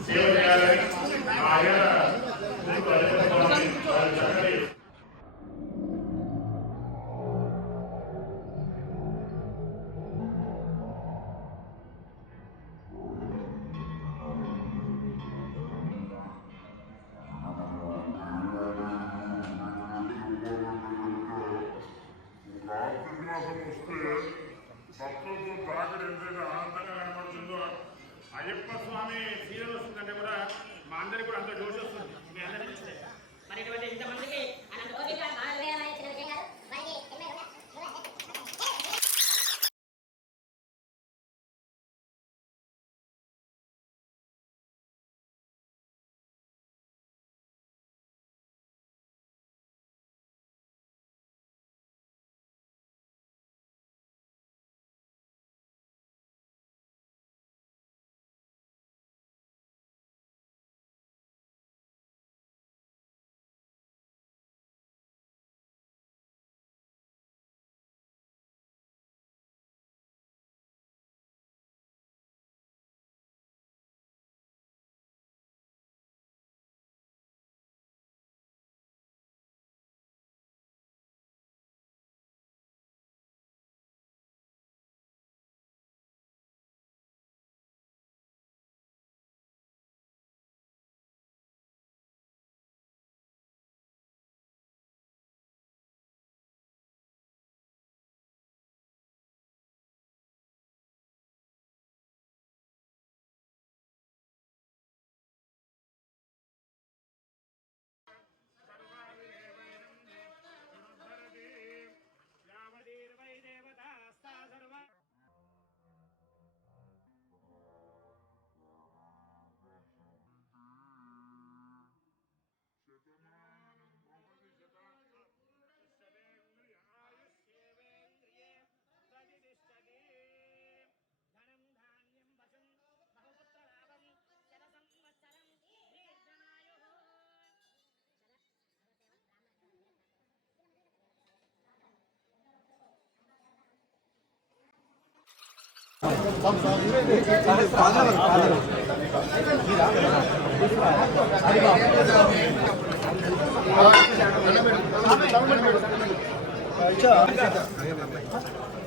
సేవ చేయాలని భక్తులతో తాకిడి ఎంతైతే ఆనందంగా కనపడుతుందో అయ్యప్ప స్వామి సీరియల్ వస్తుందంటే కూడా మా అందరికి కూడా అంత జోష్ వస్తుంది. మీ అందరికీ మరి ఇటువంటి ఇంతమందికి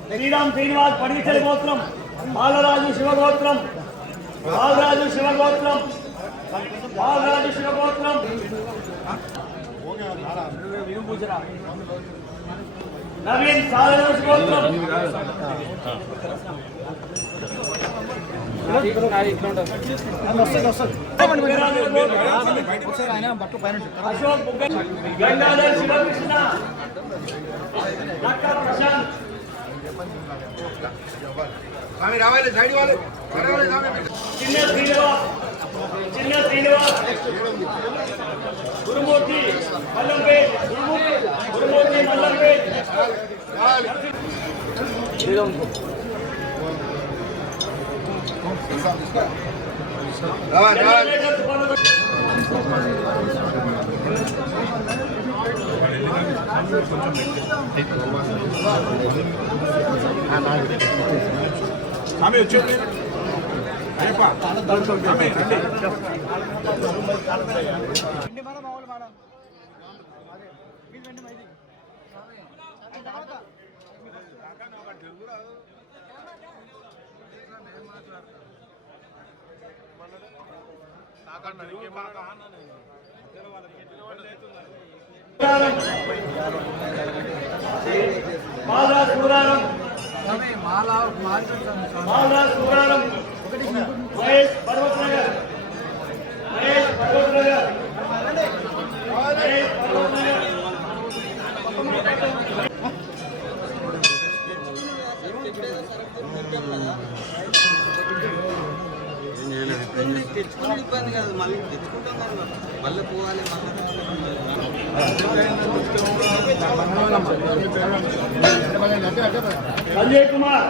శ్రీరామ్ శ్రీనివాస్ పడిచల గోత్రం బాలరాజు శివగోత్రం బాలరాజు శివగోత్రం, బాలరాజు శివగోత్రం, నవీన్ సాలరాజు గోత్రం, అశోక్ గంగాధర్ శివకృష్ణ, డాక్టర్ ప్రశాంత్, చిన్న శ్రీనివాస్, చిన్న శ్రీనివాస్, గురుమూర్తి మల్లంపేట్, గురుమూర్తి మల్లంపేట్, మాలరాజ్ సుబ్రహ్మణ్యం, మాలరాజ్ సుబ్రహ్మణ్యం, మహేష్ పర్వతనగర్, మహేష్ పర్వతనగర్, మహేష్ పర్వతనగర్, తెచ్చుకునే ఇబ్బంది కాదు, మళ్ళీ తెచ్చుకుంటాం కదా, మళ్ళీ పోవాలి. సంజయ్ కుమార్,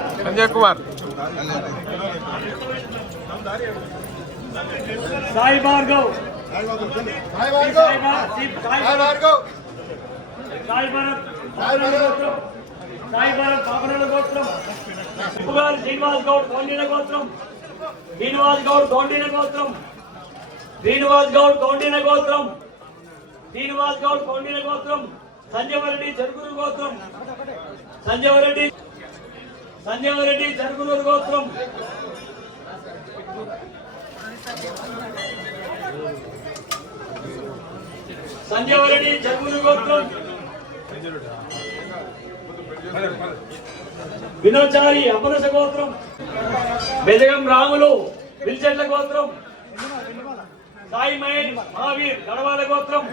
సాయి భార్గవ్, సాయి భరత్, సాయి భరత్ బాబురాల గోత్రం, శ్రీనివాస్ గౌడ్ గౌండిన గోత్రం, శ్రీనివాస్ గౌడ్ గౌండిన గోత్రం, శ్రీనివాస్ గౌడ్ గౌండిన గోత్రం, శ్రీనివాస్ గౌడ్ గౌండిన గోత్రం, సంజయవరెడ్డి చెరుకునూరు గోత్రం, సంజయవరెడ్డి చెరుకునూరు గోత్రం, సంజయవరెడ్డి చెరుకునూరు గోత్రం, వినోచారి అపనస గోత్రం, బెజగం రాములు విల్చెట్ల గోత్రం, సాయి మహేష్ మహావీర్ గడవాల గోత్రం.